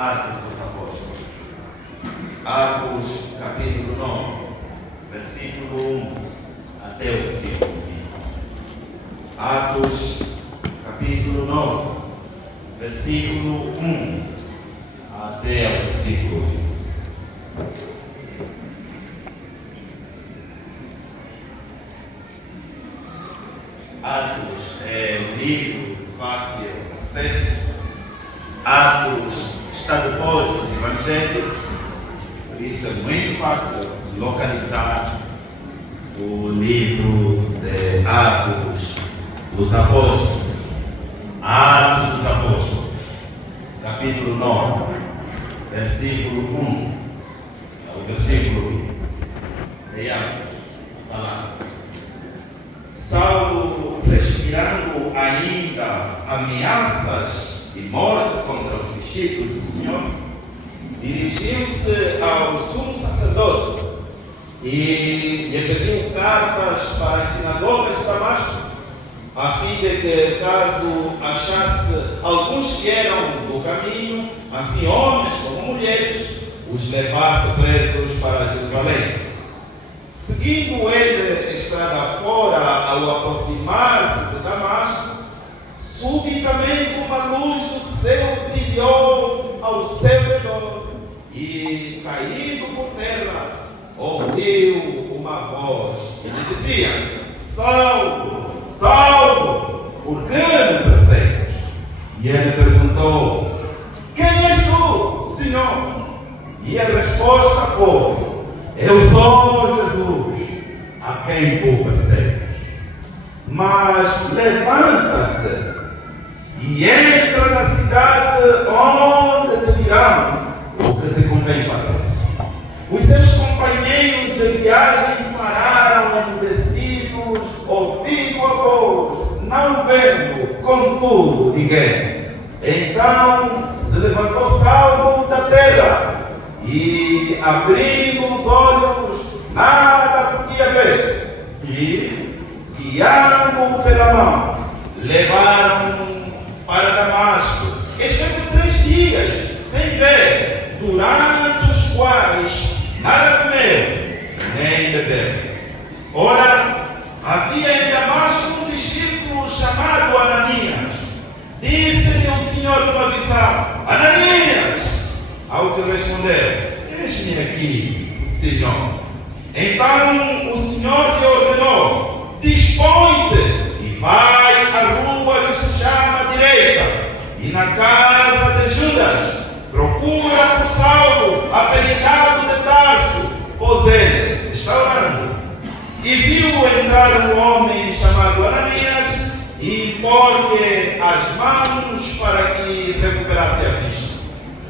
Atos dos Apóstolos. Atos, capítulo 9, versículo 1 até o versículo 20. Atos, capítulo 9, versículo 1 até o versículo 20. Atos é um livro fácil de acesso. Atos está depois dos Evangelhos, por isso é muito fácil localizar o livro de Atos dos Apóstolos. Atos dos Apóstolos, capítulo 9, versículo 1 ao versículo 20. Leiamos a palavra. Saulo, respirando ainda ameaças de morte contra os discípulos do Senhor, dirigiu-se ao sumo sacerdote e lhe pediu cartas para as sinagogas de Damasco, a fim de que, caso achasse alguns que eram do caminho, assim homens como mulheres, os levasse presos para Jerusalém. Seguindo ele estrada fora, ao aproximar-se de Damasco, subitamente uma luz do céu brilhou ao seu redor e, caindo por terra, ouviu uma voz que lhe dizia: Saulo, Saulo, por que me persegues? E ele perguntou: Quem és tu, Senhor? E a resposta foi: Eu sou Jesus, a quem tu persegues. Mas levanta-te e entra na cidade, onde te dirão o que te convém fazer. Os seus companheiros de viagem pararam emudecidos, ouvindo a voz, não vendo, contudo, ninguém. Então se levantou Saulo da terra e, abrindo os olhos, nada podia ver. E, guiando-o pela mão, levaram para Damasco. Esteve 3 dias sem ver, durante os quais nada comeu, nem bebeu. Ora, havia em Damasco um discípulo chamado Ananias. Disse-lhe o Senhor numa visão: Ananias! Ao que respondeu: Eis-me aqui, Senhor. Então o Senhor lhe ordenou: Dispõe-te e vai à rua que se chama Direita, e na casa de Judas procura por Saulo, apelidado de Tarso, pois ele está orando. E viu entrar um homem chamado Ananias e pôr-lhe as mãos para que recuperasse a vista.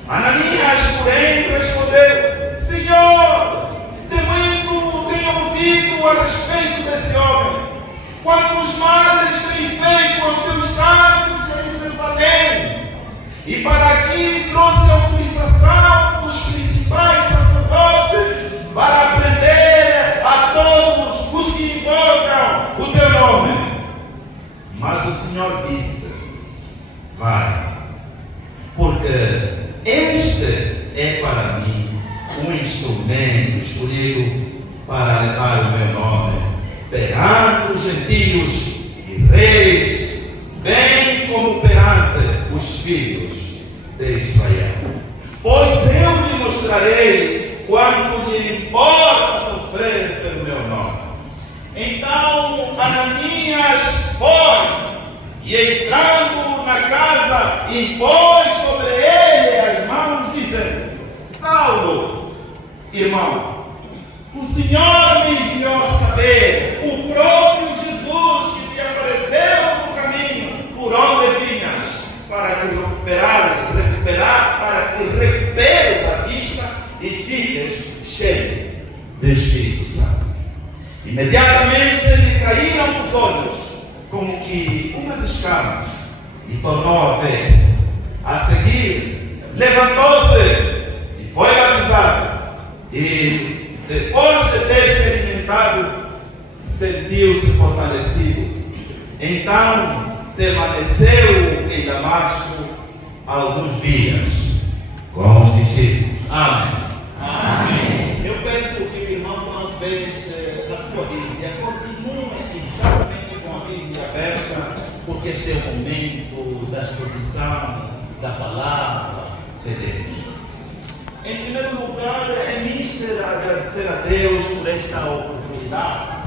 Ananias, porém, respondeu: Senhor, de muito tenho ouvido a respeito desse homem, quantos males tem feito aos teus santos em Jerusalém, e para aqui trouxe a autorização dos principais sacerdotes para prender a todos os que invocam o teu nome. Mas o Senhor disse: Vai, porque este é para mim um instrumento escolhido para levar o meu nome perante os gentios e reis, bem como perante os filhos de Israel. Pois eu lhe mostrarei quanto lhe importa sofrer pelo meu nome. Então Ananias foi e, entrando na casa, impôs sobre ele as mãos, dizendo: Saulo, irmão, o Senhor me enviou a saber, o próprio Jesus que te apareceu no caminho por onde vinhas, para que recuperes a vista e fiques cheio do Espírito Santo. Imediatamente lhe caíram os olhos como que umas escamas e tornou a ver. A seguir, levantou-se e foi batizado. E, depois de ter se alimentado, sentiu-se fortalecido. Então permaneceu em Damasco alguns dias. com os discípulos. Amém. Amém. Eu penso que o irmão não fez a sua Bíblia. Continue exatamente com a Bíblia aberta, porque este é o momento da exposição da palavra de Deus. Em primeiro lugar, é mister agradecer a Deus por esta oportunidade.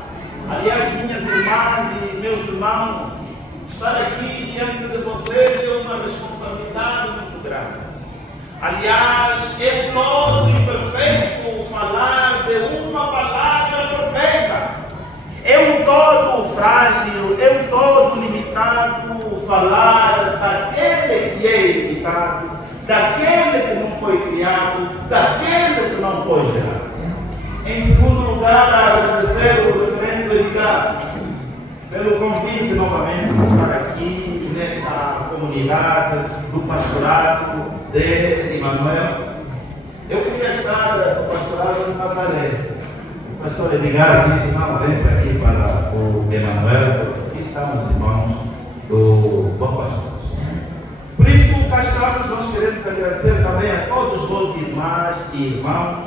Aliás, minhas irmãs e meus irmãos, estar aqui diante de vocês é uma responsabilidade muito grande. Aliás, é todo imperfeito falar de uma palavra perfeita. É um todo frágil, é um todo limitado falar daquele que é limitado, daquele que não foi criado, daquele que não foi gerado. Em segundo lugar, agradecer o reverendo Edgar pelo convite novamente de estar aqui nesta comunidade do pastorado de Emanuel. Eu queria estar no pastorado de Nazaré. O pastor Edgar disse: não, vem para aqui para o Emanuel, porque aqui estão os irmãos do Bom Pastor. Por isso, cá estamos, nós queremos agradecer também a todos vós, irmãs e irmãos,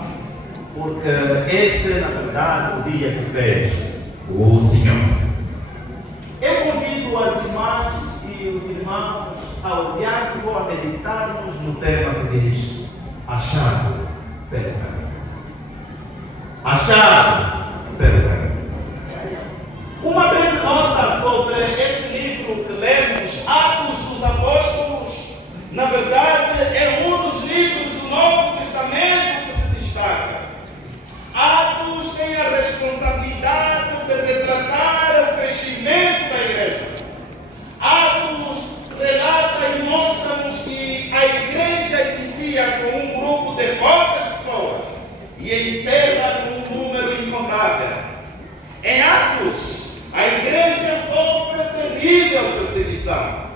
porque este é, na verdade, o dia que fez o Senhor. Eu convido as irmãs e os irmãos a olharmos ou a meditarmos no tema que diz: achado pelo caminho. Achado pelo caminho. Uma breve nota sobre este livro que lemos, Atos dos Apóstolos. Na verdade, é um dos livros do Novo Testamento que se destaca. Atos tem a responsabilidade de retratar o crescimento da igreja. Atos relata e mostra-nos que a igreja inicia com um grupo de poucas pessoas e encerra com um número incontável. Em Atos, a igreja sofre terrível perseguição,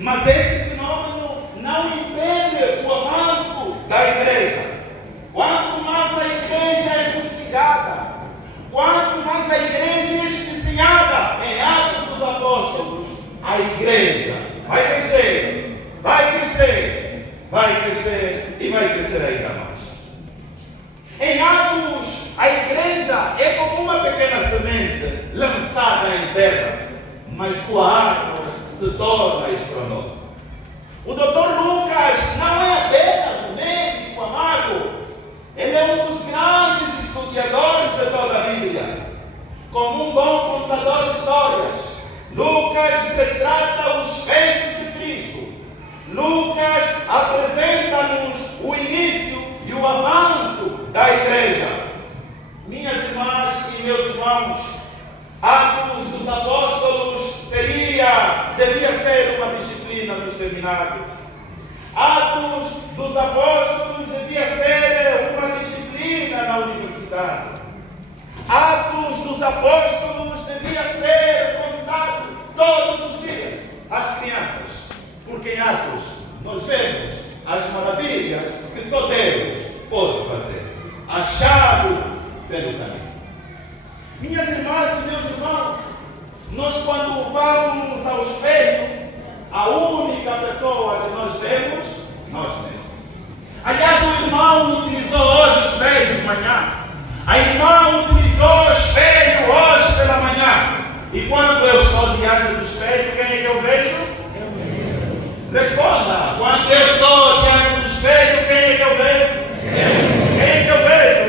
mas este fenômeno não impede o avanço da igreja. Quanto mais a igreja é fustigada, quanto mais a igreja é especinhada em Atos dos Apóstolos, a igreja vai crescer, vai crescer, vai crescer e vai crescer ainda mais. Em Atos, a igreja é como uma pequena semente lançada em terra, mas sua árvore se torna estronosa. O Dr. Lucas não é apenas médico amargo, ele é um dos grandes historiadores de toda a Bíblia. Como um bom contador de histórias, Lucas retrata os feitos de Cristo. Lucas apresenta-nos o início e o avanço da igreja. Minhas irmãs e meus irmãos, Atos dos Apóstolos devia ser uma disciplina no seminário. Atos dos Apóstolos devia ser uma disciplina na universidade. Atos dos Apóstolos devia ser contado todos os dias às crianças, porque em Atos nós vemos as maravilhas que só Deus pode fazer, achado pelo caminho. Minhas irmãs e meus irmãos, nós quando vamos ao espelho, a única pessoa que nós vemos, nós mesmos. Aliás, o irmão utilizou hoje o espelho de manhã. A irmã utilizou o espelho hoje pela manhã. E quando eu estou diante do espelho, quem é que eu vejo? Eu mesmo. Responda. Quando eu estou diante do espelho, quem é que eu vejo? Quem é que eu vejo?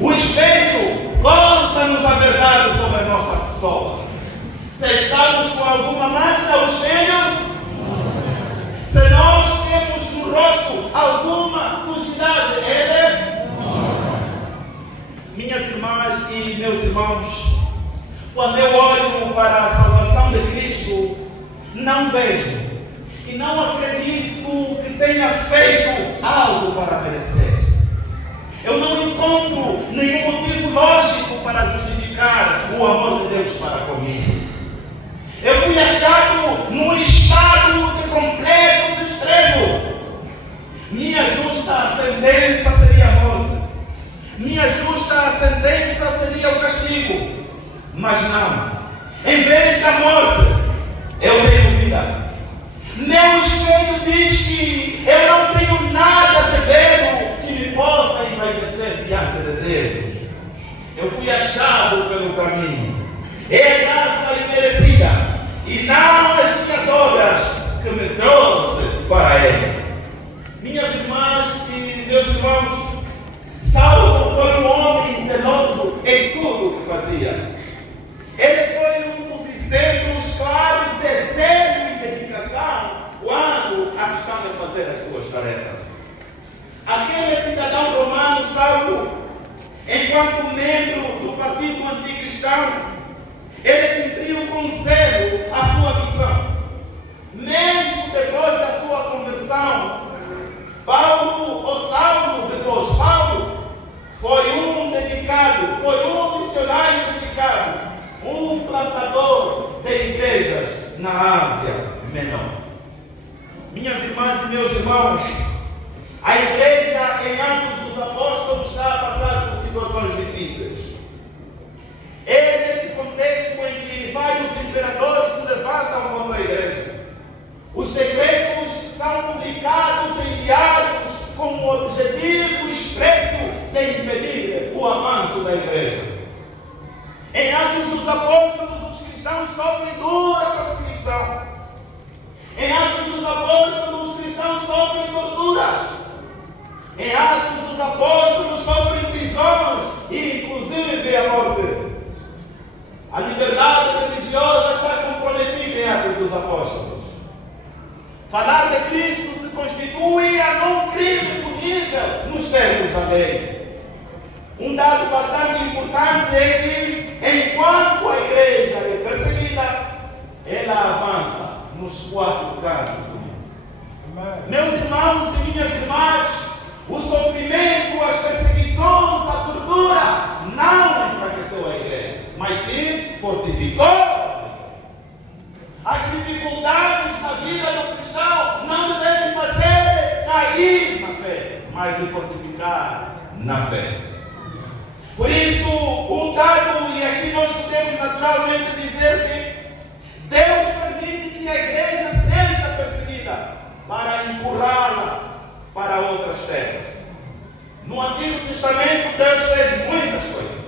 O espelho conta-nos a verdade sobre a nossa pessoa. Se estamos com alguma mancha ao espelho, se nós temos no rosto alguma sujidade, minhas irmãs e meus irmãos, quando eu olho para a salvação de Cristo, não vejo e não acredito que tenha feito algo para merecer. Eu não encontro nenhum motivo lógico para justificar o amor de Deus para comigo. Eu fui achado num estado de completo desprezo. Minha justa sentença seria a morte. Minha justa sentença seria o castigo. Mas não. Em vez da morte, eu tenho vida. Meu espelho diz que eu não tenho nada fui achado pelo caminho. É graça imerecida e não as minhas obras que me trouxe para Ele. Minhas irmãs e meus irmãos, Saulo foi um homem zeloso em tudo o que fazia. Ele foi um dos exemplos claros de zelo e dedicação quando estava a fazer as suas tarefas. Aquele cidadão romano, Saulo, enquanto membro do partido anticristão, ele cumpriu com zelo a sua missão. Mesmo depois da sua conversão, Saulo foi um dedicado, foi um missionário dedicado, um plantador de igrejas na Ásia Menor. Minhas irmãs e meus irmãos, a igreja em Atos dos Apóstolos está a passar por situações difíceis. É neste contexto em que vários imperadores se levantam contra a igreja. Os decretos são publicados em diários com o objetivo expresso de impedir o avanço da igreja. Em Atos dos Apóstolos, os cristãos sofrem dura perseguição. Em Atos dos Apóstolos, os cristãos sofrem torturas. Em Atos dos Apóstolos, sofrem prisões e inclusive a morte. A liberdade religiosa está comprometida em Atos dos Apóstolos. Falar de Cristo se constitui num crime punível nos termos da lei. Um dado bastante importante é que, enquanto a igreja é perseguida, ela avança nos quatro cantos do mundo. Meus irmãos e minhas irmãs, o sofrimento, as perseguições, a tortura não enfraqueceu a igreja, mas sim fortificou. As dificuldades na vida do cristão não devem fazer cair na fé, mas lhe fortificar na fé. Por isso, um dado, e aqui nós podemos naturalmente dizer que Deus permite que a igreja seja perseguida para empurrá-la para outras terras. No Antigo Testamento, Deus fez muitas coisas.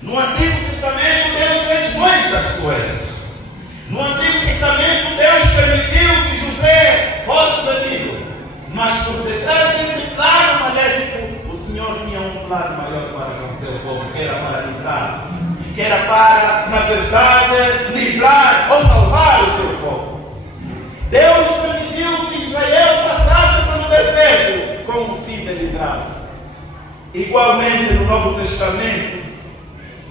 No Antigo Testamento, Deus fez muitas coisas. No Antigo Testamento, Deus permitiu que José fosse banido. Mas por detrás deste plano maléfico, o Senhor tinha um plano maior para com o seu povo, que era para livrar. Que era para, na verdade, livrar ou salvar o seu povo. Deus permitiu que Israel passasse pelo deserto com o fim de livrá-lo. Igualmente, no Novo Testamento,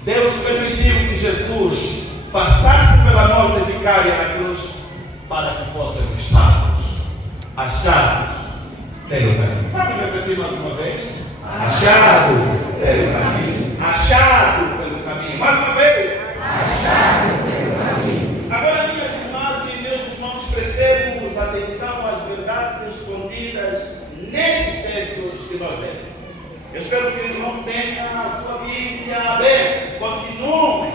Deus permitiu que Jesus passasse pela morte vicária na cruz para que fossem achados pelo caminho. Vamos repetir mais uma vez? Achado pelo caminho. Achado pelo caminho. Mais uma vez? Achado pelo caminho. Agora, minhas irmãs e meus irmãos, prestemos atenção às verdades contidas nesses textos que nós lemos. Eu espero que o irmão tenha a sua Bíblia aberta. Continuem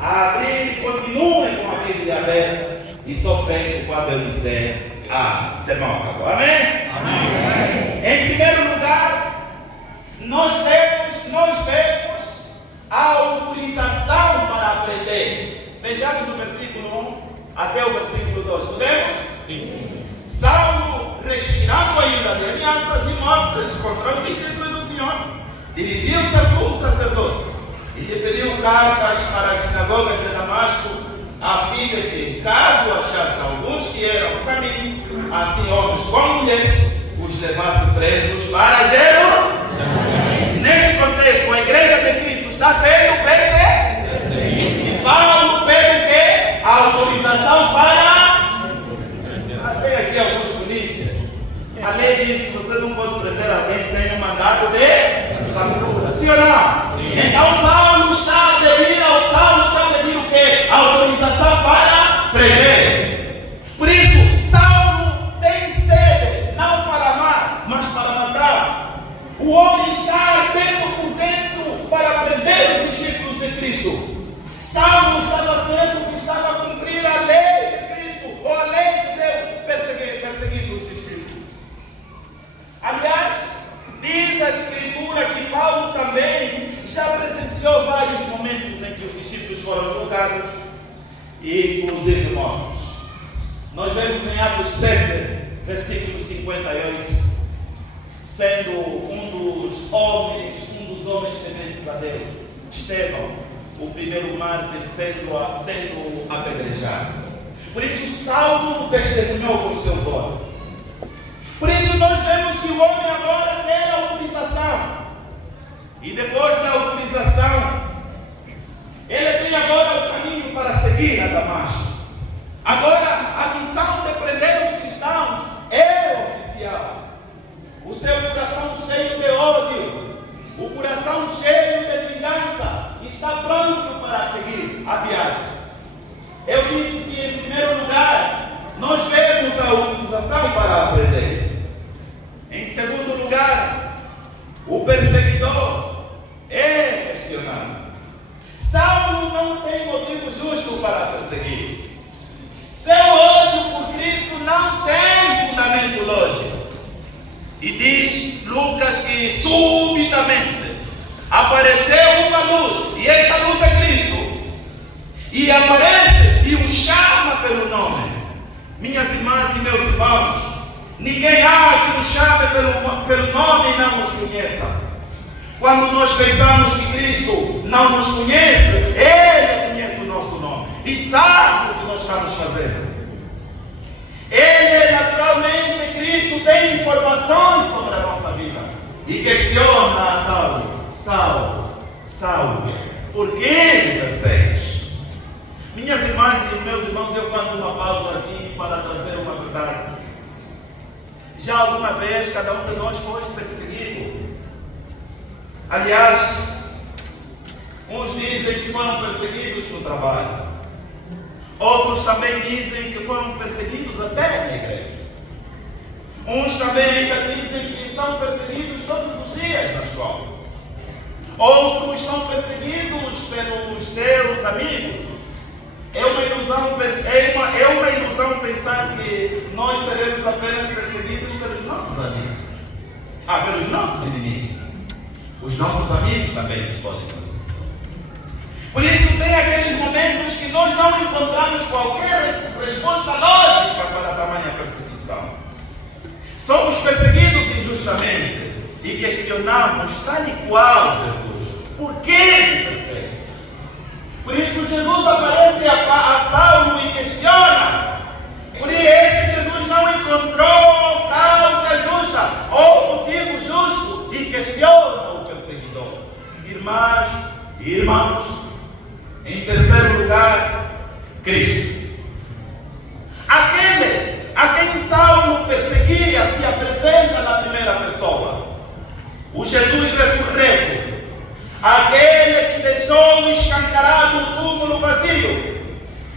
a abrir, continuem com a Bíblia aberta e só feche quando eu disser sermão acabou. Amém? Amém? Em primeiro lugar, nós temos a autorização para aprender. Vejamos o versículo 1 até o versículo 2. Podemos? Sim. Saulo, respirando ainda de ameaças e mortes contra os discípulos do Senhor, dirigiu-se a sumo sacerdote e lhe pediu cartas para as sinagogas de Damasco, a fim de que, caso achasse alguns que eram no caminho, assim homens como mulheres, os levasse presos para Jerusalém. Nesse contexto, a igreja de Cristo está sendo perseguida. E Paulo pede que a autorização para... Tem aqui alguns polícias. A lei diz que você não pode prender alguém sem um mandado de captura. Sim ou não? Sim. Então Paulo está a pedir ao Saulo, está a pedir o quê? A autorização para prender. Por isso, Saulo tem sede, não para amar, mas para matar. O homem está ardendo por dentro para prender os discípulos de Cristo. Saulo estava sendo que estava a cumprir a lei de Cristo, ou a lei de Deus, perseguindo os discípulos. Aliás, diz a Escritura que Paulo também já presenciou versículo 58, sendo um dos homens tementes a Deus, Estevão, o primeiro mártir, sendo apedrejado. Por isso Saulo testemunhou com os seus olhos. Por isso nós vemos que o homem agora quer autorização. E depois da autorização, ele tem agora o caminho para seguir a Damasco. Agora, a missão de prender os cristãos é oficial. O seu coração cheio de ódio, o coração cheio de vingança, está pronto para seguir a viagem. Eu disse que, em primeiro lugar, nós vemos a autorização para aprender. Em segundo lugar, o perseguidor é questionado. Saulo não tem motivo justo para perseguir. Seu ódio por Cristo não tem fundamento lógico. E diz Lucas que subitamente apareceu uma luz, e esta luz é Cristo. E aparece e o chama pelo nome. Minhas irmãs e meus irmãos, ninguém há que nos chame pelo nome e não nos conheça. Quando nós pensamos que Cristo não nos conhece, Ele conhece o nosso nome e sabe o que nós estamos fazendo. Ele, naturalmente, Cristo tem informações sobre a nossa vida e questiona a Saulo, por que me persegues? Minhas irmãs e meus irmãos, eu faço uma pausa aqui para trazer uma verdade. Já alguma vez cada um de nós foi perseguido? Aliás, uns dizem que foram perseguidos no trabalho. Outros também dizem que foram perseguidos até na igreja. Uns também ainda dizem que são perseguidos todos os dias na escola. Outros são perseguidos pelos seus amigos. É uma ilusão pensar que nós seremos apenas perseguidos pelos nossos amigos. Pelos nossos inimigos. Os nossos amigos também nos podem perseguir. Por isso tem aqueles momentos que nós não encontramos qualquer resposta lógica para tamanha perseguição. Somos perseguidos injustamente e questionamos tal e qual Jesus. Por que me persegue? Por isso Jesus aparece a Saulo e questiona. Por isso Jesus não encontrou causa justa ou motivo justo e questiona o perseguidor. Irmãs e irmãos, em terceiro lugar, Cristo. Aquele a quem Saulo perseguia se apresenta na primeira pessoa. O Jesus ressurreto. Aquele que deixou escancarado o túmulo vazio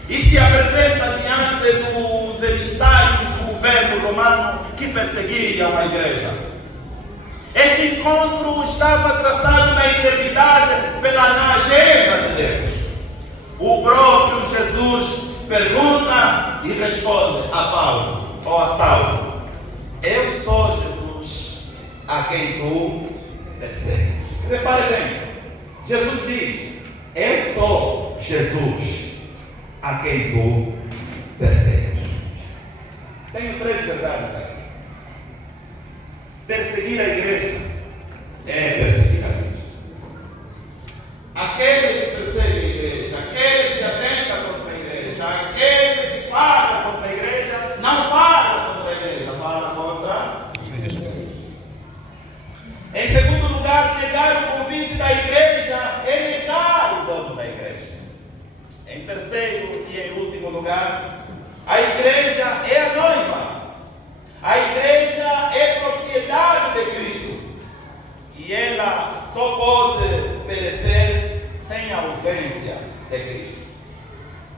e se apresenta diante dos emissários do governo romano que perseguiam a igreja. Este encontro estava traçado na eternidade na agenda de Deus. O próprio Jesus pergunta e responde a Paulo ou a Saulo: eu sou Jesus a quem tu persegues. Repare bem, Jesus diz: eu sou Jesus a quem tu persegues. Tenho três verdades aqui. Perseguir a igreja é perseguir a igreja. Aquele que persegue a igreja, aquele que atenta contra a igreja, aquele que fala contra a igreja, não fala contra a igreja, fala contra a igreja. Em segundo lugar, negar o convite da igreja é negar o dono da igreja. Em terceiro e em último lugar, a igreja é a noiva. A igreja é propriedade de Cristo. E ela só pode perecer sem a ausência de Cristo.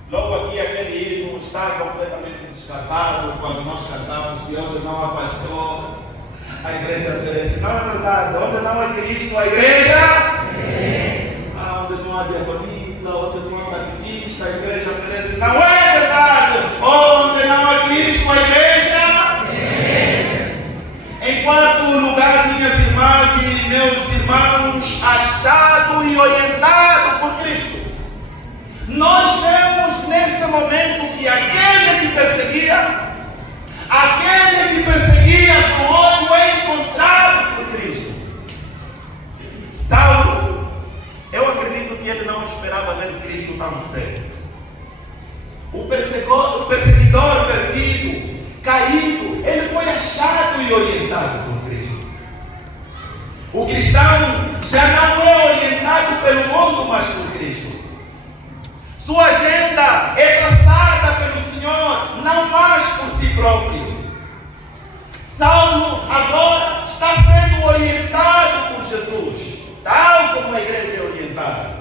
Logo aqui aquele hino está completamente descartado quando nós cantamos que onde não há pastor, a igreja perece. Não é verdade? Onde não há Cristo, a igreja perece. Onde não há diaconisa, onde não há catequista, a igreja perece. Não é verdade? Onde não há Cristo, a igreja perece. Em quarto lugar, minhas irmãs e meus irmãos, achado e orientado por Cristo. Nós vemos neste momento que aquele que perseguia, aquele que cristão já não é orientado pelo mundo, mas por Cristo. Sua agenda é traçada pelo Senhor, não mais por si próprio. Saulo agora está sendo orientado por Jesus, tal como a igreja é orientada.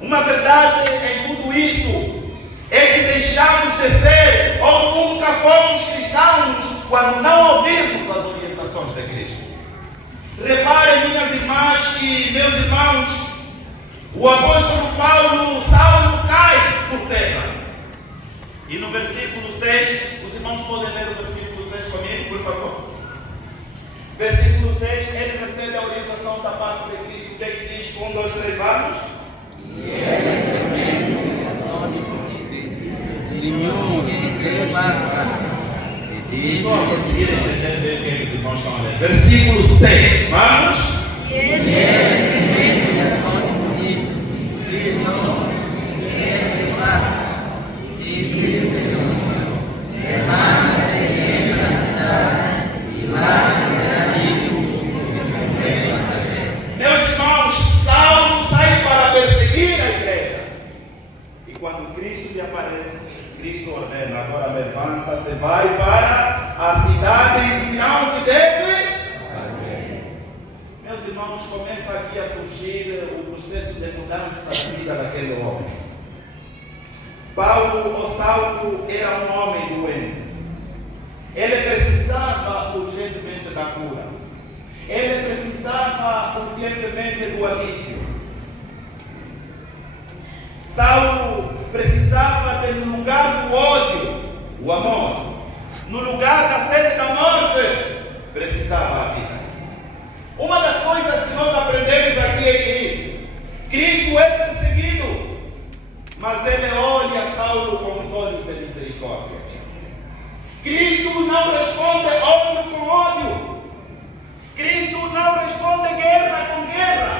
Uma verdade em tudo isso é que deixamos de ser ou nunca fomos cristãos quando não ouvirmos as orientações de Cristo. Reparem, minhas irmãs e meus irmãos, o apóstolo Saulo cai por terra. E no versículo 6, os irmãos podem ler o versículo 6 comigo, por favor. Versículo 6, ele recebe a orientação da parte de Cristo, que é que diz: 1, 2, 3, vamos. E ele também Senhor, que faça. Estou a conseguir entender bem o que os irmãos estão a ler. Versículo 6, vamos. E ele também Senhor, que faça. E diz Senhor, derrama e lá será dito. Meus irmãos, Saulo sai para perseguir a igreja. E quando Cristo lhe aparece, Cristo ordena: agora levanta-te, vai para a cidade e dirá o que deve fazer. Meus irmãos, começa aqui a surgir o processo de mudança da vida daquele homem. Saulo era um homem doente. Ele precisava urgentemente da cura. Ele precisava urgentemente do alívio. Saulo precisava de, no lugar do ódio, o amor. No lugar da sede da morte, precisava a vida. Uma das coisas que nós aprendemos aqui é que Cristo é perseguido, mas ele olha Saulo com os olhos de misericórdia. Cristo não responde ódio com ódio. Cristo não responde guerra com guerra.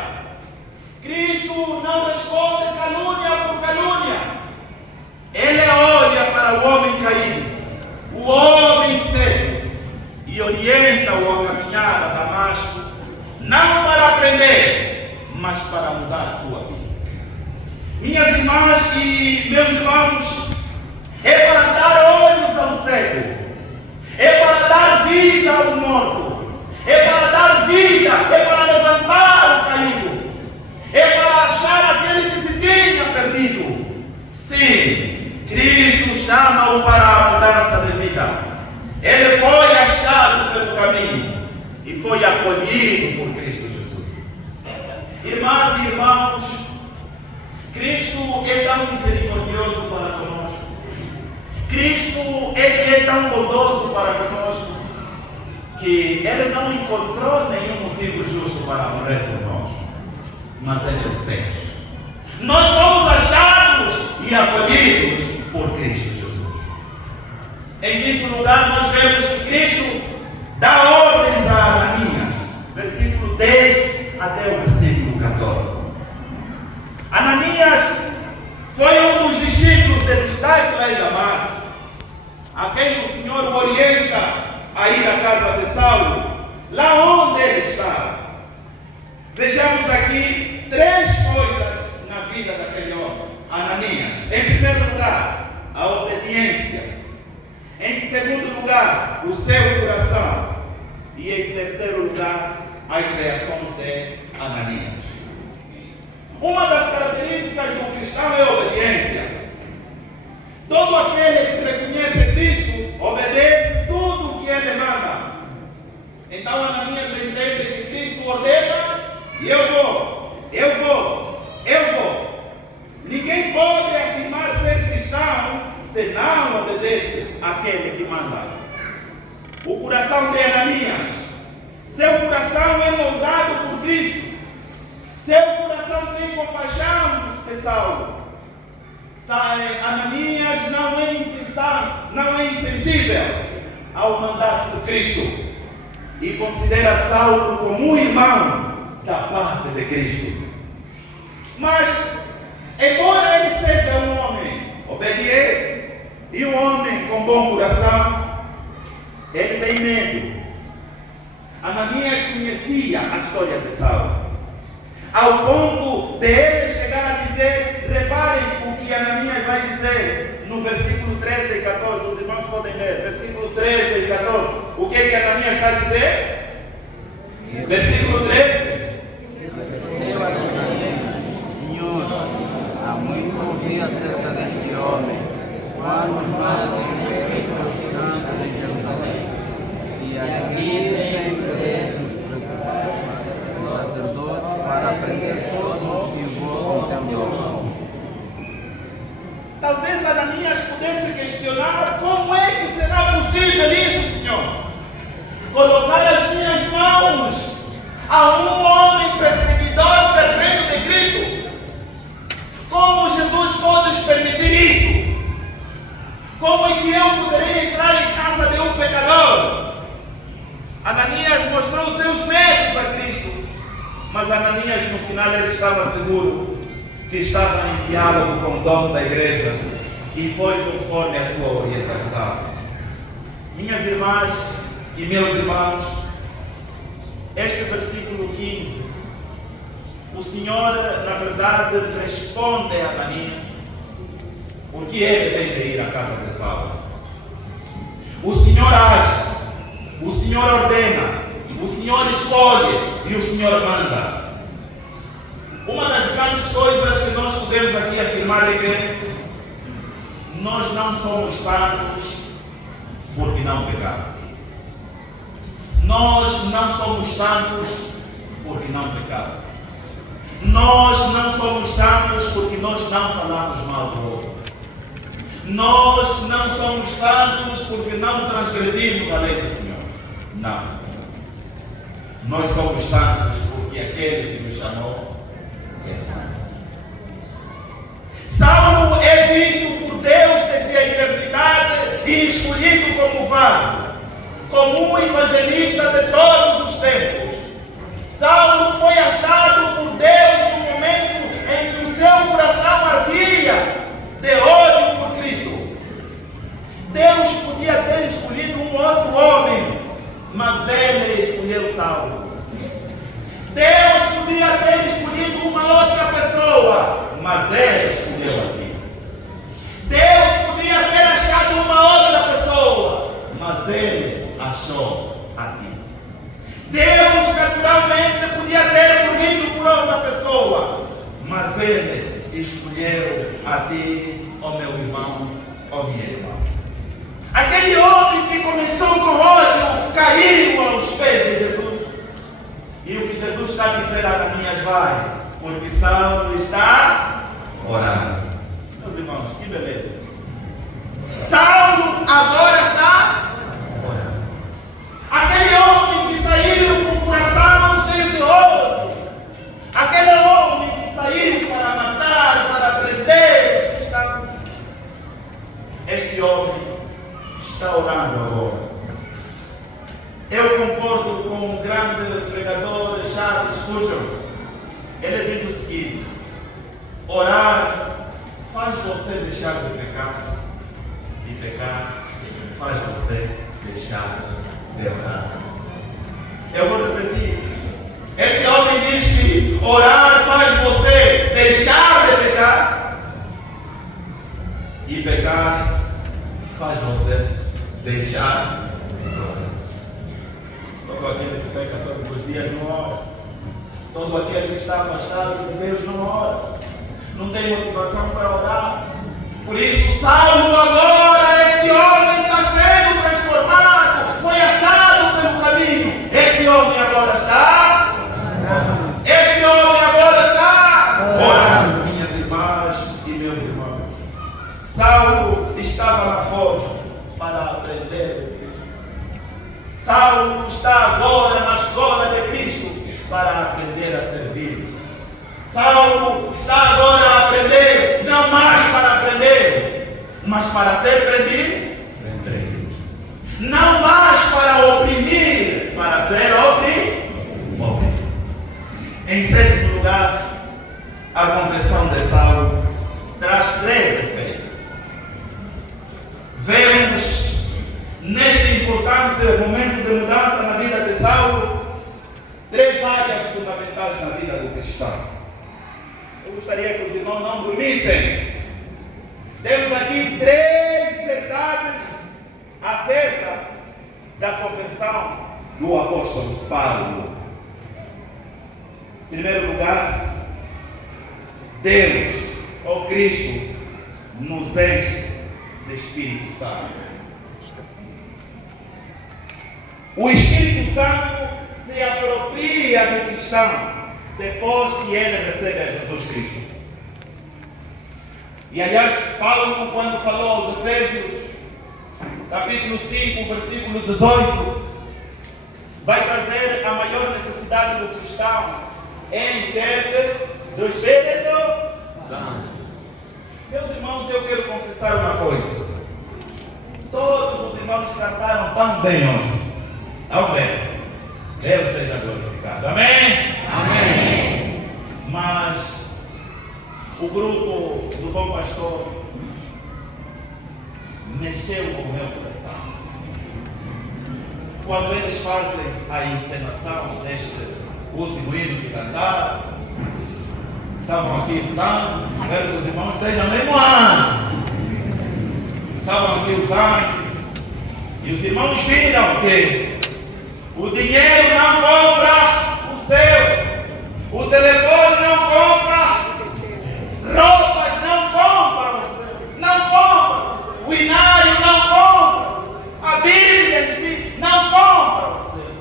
Cristo não responde calúnia por calúnia. Ele olha para o homem caído, o homem cego, e orienta-o a caminhar a Damasco, não para aprender, mas para mudar a sua vida. Minhas irmãs e meus irmãos, é para dar olhos ao cego, é para dar vida ao morto, é para dar vida, é para levantar o caído, é para achar aquele que se tinha perdido. Sim, Cristo chama-o para a mudança de vida. Ele foi achado pelo caminho e foi acolhido por Cristo Jesus. Irmãs e irmãos, Cristo é tão misericordioso para conosco. Cristo é tão bondoso para conosco que Ele não encontrou nenhum motivo justo para morrer por nós, mas Ele o fez. Nós fomos achados e acolhidos por Cristo Jesus. Em quinto lugar, nós vemos que Cristo dá ordens a Ananias, versículo 10 até o versículo 14. Ananias foi um dos discípulos de destaque lá em Damasco, a quem o Senhor o orienta a ir à casa de Saulo, lá onde ele está. Vejamos aqui três coisas na vida daquele homem, Ananias. Em primeiro lugar, a obediência. Em segundo lugar, o seu coração. E em terceiro lugar, as reações de Ananias. Uma das características do cristão é a obediência. Todo aquele que reconhece Cristo obedece tudo o que Ele manda. Então Ananias entende que Cristo ordena e eu vou. Ninguém pode afirmar ser cristão se não obedece àquele que manda. O coração de Ananias, seu coração é moldado por Cristo. Seu coração tem compaixão de Saulo. Ananias não é insensível ao mandato de Cristo e considera Saulo como um irmão da parte de Cristo. Mas, embora ele seja um homem obediente e um homem com bom coração, ele tem medo. Ananias conhecia a história de Saulo, ao ponto de ele chegar a dizer, reparem o que Ananias vai dizer no versículo 13 e 14, os irmãos podem ler, versículo 13 e 14, o que é que Ananias está a dizer? Versículo 13. Senhor, há muito ouvi acerca deste homem, quando nós estamos em Jerusalém, e aqui tem os sacerdotes para aprender todos que invocam o teu nome. Talvez Ananias pudesse questionar como é que será possível isso, Senhor? Colocar as minhas mãos a um homem perseguidor fervente de Cristo? Como Jesus pode permitir isso? Como é que eu poderia entrar em casa de um pecador? Ananias mostrou seus medos a Cristo, mas Ananias no final ele estava seguro que estava em diálogo com o dono da igreja e foi conforme a sua orientação. Minhas irmãs e meus irmãos, este versículo 15, o Senhor na verdade responde a Ananias porque ele tem de ir à casa de Saulo. O Senhor age, o Senhor ordena, o Senhor escolhe e o Senhor manda. Uma das grandes coisas que nós podemos aqui afirmar é que nós não somos santos porque não pecamos. Nós não somos santos porque não pecamos. Nós não somos santos porque nós não falamos mal do outro. Nós não somos santos porque não transgredimos a lei do Senhor. Não. Nós somos santos porque aquele que nos chamou é santo. Saulo é visto por Deus desde a eternidade e escolhido como vaso, como um evangelista de todos os tempos. Saulo foi achado por Deus no momento em que o seu coração ardia de ódio por Cristo. Deus podia ter escolhido um outro homem, mas ele escolheu Saulo. Deus podia ter escolhido uma outra pessoa, mas ele escolheu a ti. Deus podia ter achado uma outra pessoa, mas ele achou a ti. Deus naturalmente podia ter escolhido por outra pessoa, mas ele escolheu a ti, ó meu irmão, ó minha irmã. Aquele homem que começou com ódio caiu aos pés de Jesus. E o que Jesus está a dizer a Ananias vai, porque Saulo está orando. Meus irmãos, que beleza. Saulo agora está orando. Aquele homem que saiu com o coração cheio de ódio, aquele homem que saiu para matar, para prender, este homem está orando agora. Eu concordo com o grande pregador Charles Spurgeon. Ele diz o seguinte: orar faz você deixar de pecar, e pecar faz você deixar de orar. Eu vou repetir. Este homem diz que orar faz você deixar de pecar, e pecar faz você deixar de orar. Todo aquele que peca todos os dias não ora. Todo aquele que está afastado de Deus não ora. Não tem motivação para orar. Por isso, Saulo agora, este homem está sendo transformado. Foi achado pelo caminho. Este homem agora está orando. Este homem agora está orando. Minhas irmãs e meus irmãos, Saulo estava na forja para aprender. Saulo está agora na escola de Cristo para aprender a servir. Saulo está agora a aprender, não mais para aprender, mas para ser prendido. Não mais para oprimir, para ser oprimido. Em sétimo lugar, a conversão de Saulo traz 3 efeitos. Vemos neste importante momento de mudança na vida de Saulo áreas fundamentais na vida do cristão. Eu gostaria que os irmãos não dormissem. Temos aqui 3 verdades acerca da conversão do apóstolo Paulo. Em primeiro lugar, Deus, ou Cristo, nos enche de Espírito Santo. O Espírito Santo se apropria do cristão depois que ele recebe a Jesus Cristo. E aliás, Paulo, quando falou aos Efésios, capítulo 5, versículo 18, vai trazer a maior necessidade do cristão em encher-se do Espírito Santo. Meus irmãos, eu quero confessar uma coisa. Todos os irmãos cantaram tão bem hoje. Tão bem. Deus seja glorificado. Amém? Amém. Mas o grupo do Bom Pastor mexeu com o meu coração. Quando eles fazem a encenação deste último hino que cantaram, estavam aqui usando, espero que os irmãos estejam mesmo ano. Estavam aqui usando, e os irmãos viram que o dinheiro não compra o seu, o telefone não compra, roupas não compram o seu, não compra o seu, o inário não compra o seu, a Bíblia em si não compra o seu.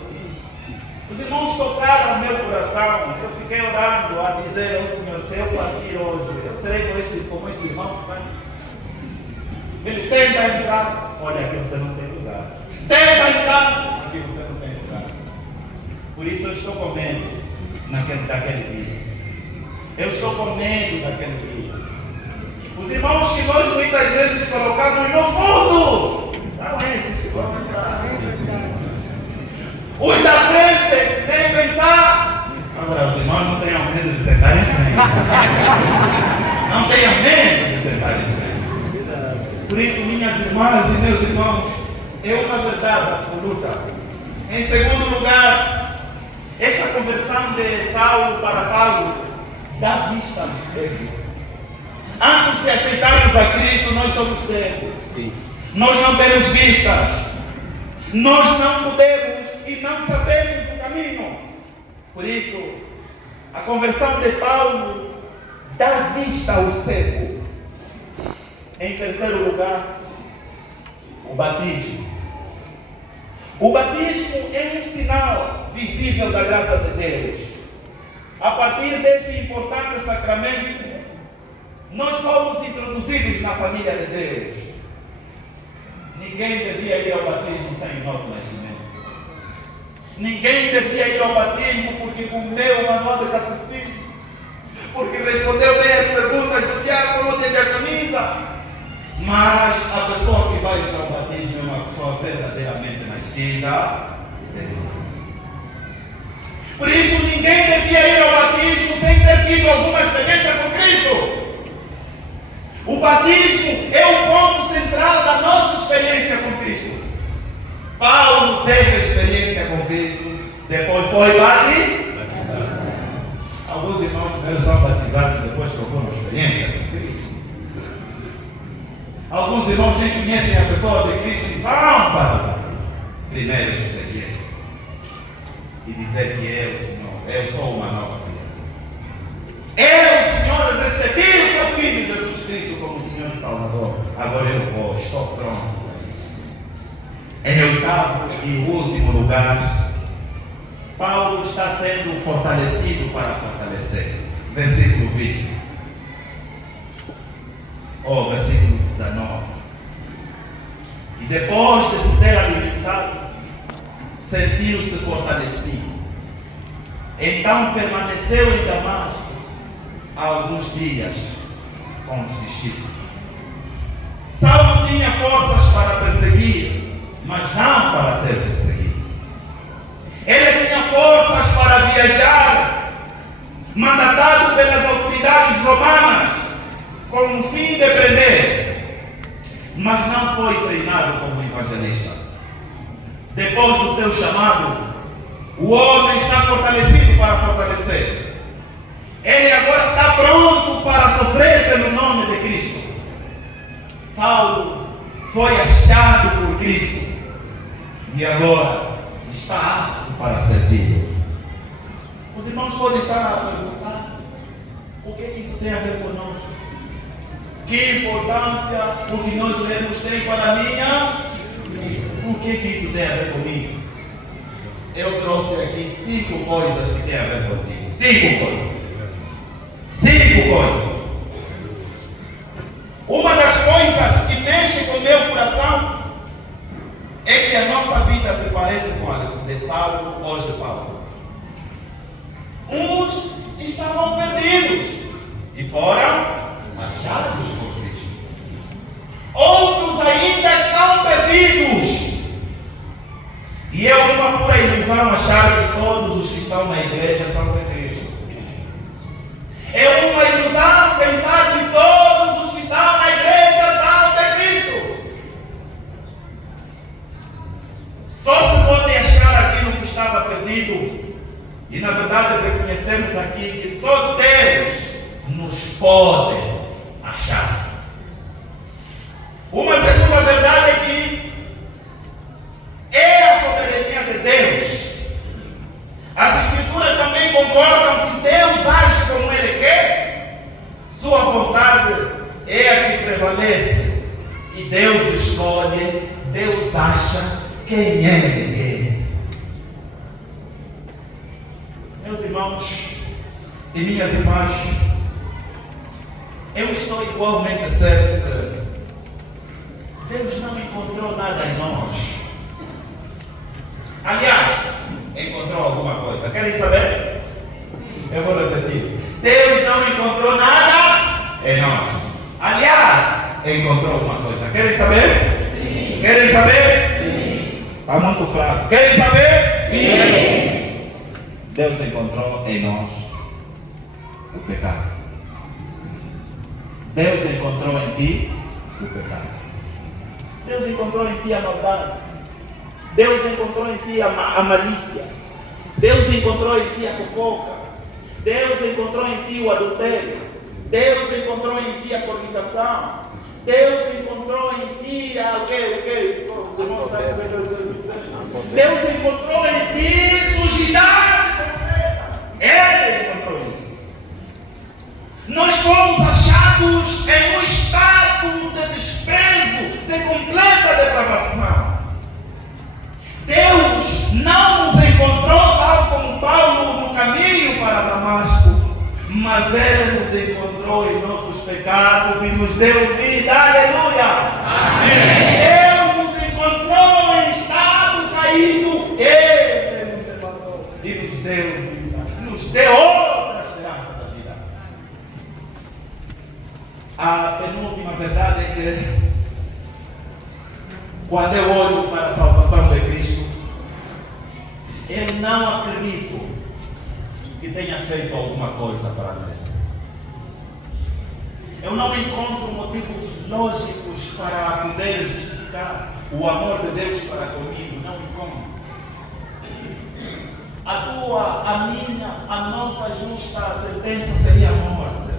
Os irmãos tocaram o meu coração. Eu fiquei orando a dizer ao Senhor: se eu partir hoje, eu serei como este irmão. Ele tenta entrar, olha, aqui você não tem lugar. Tenta entrar, aqui você não tem lugar. Por isso eu estou com medo daquele dia. Eu estou com medo daquele dia. Os irmãos que nós muitas vezes colocamos no fundo são esses que vão entrar. Os da frente nem pensar. Agora, os irmãos não tenham medo de sentar em frente. Não tenham medo de sentar em frente. Por isso, minhas irmãs e meus irmãos, é uma verdade absoluta. Em segundo lugar, esta conversão de Saulo para Paulo dá vista ao cego. Antes de aceitarmos a Cristo, nós somos cegos. Nós não temos vistas. Nós não podemos e não sabemos o caminho. Por isso, a conversão de Paulo dá vista ao cego. Em terceiro lugar, o batismo. O batismo é um sinal visível da graça de Deus. A partir deste importante sacramento, nós fomos introduzidos na família de Deus. Ninguém devia ir ao batismo sem novo nascimento. Ninguém devia ir ao batismo porque comeu uma nova de catecismo, porque respondeu bem as perguntas do diácono de a camisa. Mas a pessoa que vai para o batismo é uma pessoa verdadeiramente nascida de Deus. Por isso, ninguém devia ir ao batismo sem ter tido alguma experiência com Cristo. O batismo é o ponto central da nossa experiência com Cristo. Paulo teve experiência com Cristo, depois foi batizado. Alguns irmãos primeiro são batizados, depois procuram experiência com Cristo. Alguns irmãos nem conhecem a pessoa de Cristo e vão para a primeira experiência e dizer que é o Senhor, eu sou uma nova criatura. Eu, Senhor, recebi o teu Filho Jesus Cristo como Senhor e Salvador. Agora eu vou, estou pronto para isso. Em oitavo e último lugar, Paulo está sendo fortalecido para fortalecer. Versículo 20. Versículo 19. E depois de se ter alimentado, sentiu-se fortalecido. Então permaneceu em Damasco alguns dias com os discípulos. Saulo tinha forças para perseguir, mas não para ser perseguido. Ele tinha forças para viajar, mandatado pelas autoridades romanas, com o fim de prender, mas não foi treinado como evangelista. Depois do seu chamado, O homem está fortalecido para fortalecer. Ele agora está pronto para sofrer pelo nome de Cristo. Saulo foi achado por Cristo e agora está apto para servir. Os irmãos podem estar a perguntar: o que isso tem a ver conosco? Que importância o que nós lemos tem para a minha vida? O que isso tem a ver comigo? Eu trouxe aqui 5 coisas que têm a ver comigo. 5 coisas. 5 coisas. Uma das coisas que mexe com o meu coração é que a nossa vida se parece com a de Saulo ou de Paulo. Uns estavam perdidos e foram achados por Cristo. Outros ainda estão perdidos. E é uma pura ilusão achar que todos os que estão na igreja são de Cristo. É uma ilusão pensar que todos os que estão na igreja são de Cristo. Só se pode achar aquilo que estava perdido. E na verdade reconhecemos aqui que só Deus nos pode achar. Uma segunda verdade é que é a soberania de Deus. As Escrituras também concordam que Deus age como Ele quer. Sua vontade é a que prevalece. E Deus escolhe, Deus acha quem Ele quer. Meus irmãos e minhas irmãs, eu estou igualmente certo que Deus não encontrou nada em nós. Aliás, encontrou alguma coisa. Querem saber? Eu vou repetir. Deus não encontrou nada em nós. Aliás, encontrou alguma coisa. Querem saber? Sim. Querem saber? Sim. Está muito fraco. Querem saber? Sim. Deus encontrou em nós o pecado. Deus encontrou em ti o pecado. Deus encontrou em ti a maldade. Deus encontrou em ti a malícia. Deus encontrou em ti a fofoca. Deus encontrou em ti o adultério. Deus encontrou em ti a fornicação. Deus encontrou em ti a os irmãos sabem o que eu estou dizendo. Deus encontrou em ti sujidade completa. Ele encontrou isso. Nós fomos achados em um estado de desprezo, de completa depravação. Deus não nos encontrou tal como Paulo no caminho para Damasco, mas Ele nos encontrou em nossos pecados e nos deu vida. Aleluia! Amém! Deus nos encontrou em estado caído, Ele nos levantou e nos deu vida, nos deu outra esperança da vida. A penúltima verdade é que quando eu olho para a salvação de Cristo, eu não acredito que tenha feito alguma coisa para merecer. Eu não encontro motivos lógicos para poder justificar o amor de Deus para comigo. Não encontro. A tua, a minha, a nossa justa sentença seria a morte.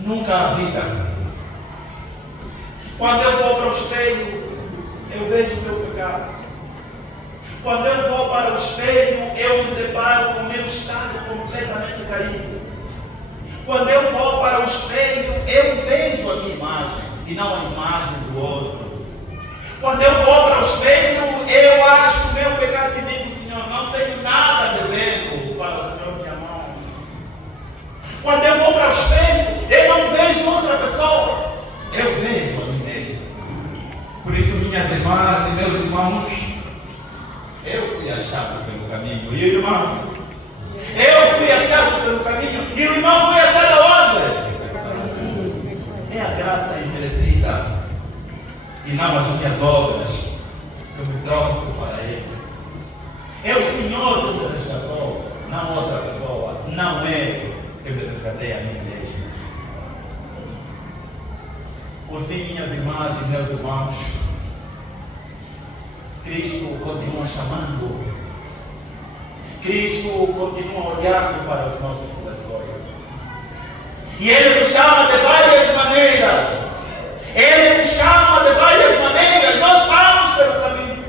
Nunca a vida. Quando eu vou para o espelho, eu vejo o meu pecado. Quando eu vou para o espelho, eu me deparo com o meu estado completamente caído. Quando eu vou para o espelho, eu vejo a minha imagem e não a imagem do outro. Quando eu vou para o espelho, eu acho o meu pecado e digo: Senhor, não tenho nada de dedo para o Senhor me amar. Quando eu vou para o espelho, eu não vejo outra pessoa, eu vejo a mim mesmo. Por isso, minhas irmãs e meus irmãos, eu fui achado pelo caminho. E o irmão? Eu fui achado pelo caminho. E o irmão foi achado aonde? É a graça imerecida e não as minhas obras que me trouxe para Ele. É o Senhor que me resgatou, não outra pessoa. Não é que me resgatei a mim mesmo. Por fim, minhas irmãs e meus irmãos, Cristo continua chamando. Cristo continua olhando para os nossos corações. E Ele nos chama de várias maneiras. Ele nos chama de várias maneiras. Nós vamos pelo caminho.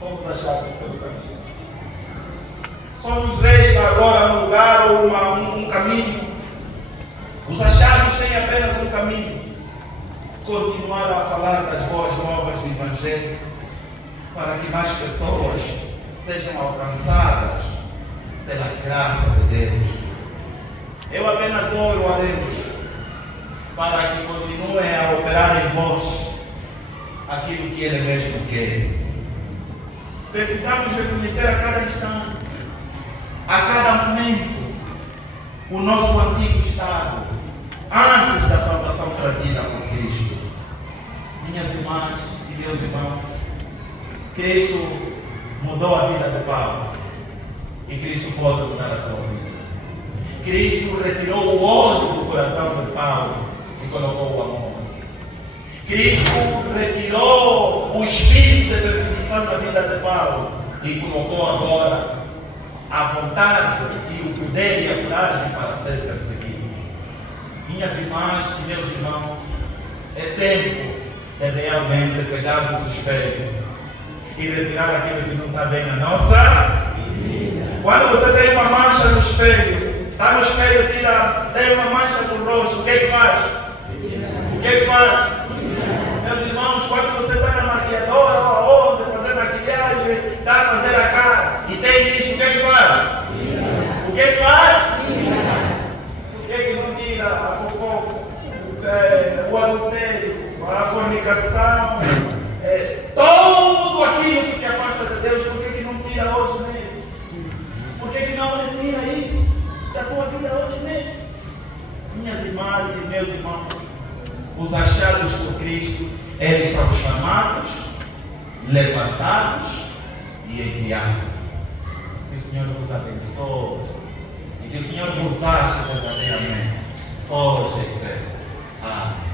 Fomos achados pelo caminho. Só nos resta agora um lugar ou um caminho. Os achados têm apenas um caminho. Continuar a falar das boas novas do Evangelho para que mais pessoas sejam alcançadas pela graça de Deus. Eu apenas oro a Deus para que continuem a operar em vós aquilo que Ele mesmo quer. Precisamos reconhecer a cada instante, a cada momento, o nosso antigo estado, antes da salvação trazida por Cristo. Minhas irmãs e meus irmãos, Cristo mudou a vida de Paulo e Cristo pode mudar a tua vida. Cristo retirou o ódio do coração de Paulo e colocou o amor. Cristo retirou o espírito de perseguição da vida de Paulo e colocou agora a vontade e o poder e a coragem para ser perseguido. Minhas irmãs e meus irmãos, é tempo de realmente pegarmos o espelho e retirar aquilo que não está bem na nossa vida. Quando você tem uma mancha no espelho, está no espelho, tem uma mancha no rosto, o que é que faz? O que é que faz? Meus irmãos, quando você está na maquiadora ou aonde fazer maquilhagem, está a fazer a cara e tem isso, o que é que faz? O que é que faz? Por que é que não tira a fofoca, o adultério, a fornicação, tudo aquilo que te afasta de Deus? Por que não tira hoje mesmo? Por que não retira isso da tua vida hoje mesmo? Minhas irmãs e meus irmãos, os achados por Cristo, eles são chamados, levantados e enviados. Que o Senhor vos abençoe e que o Senhor vos ache verdadeiramente. Hoje e sempre. Amém.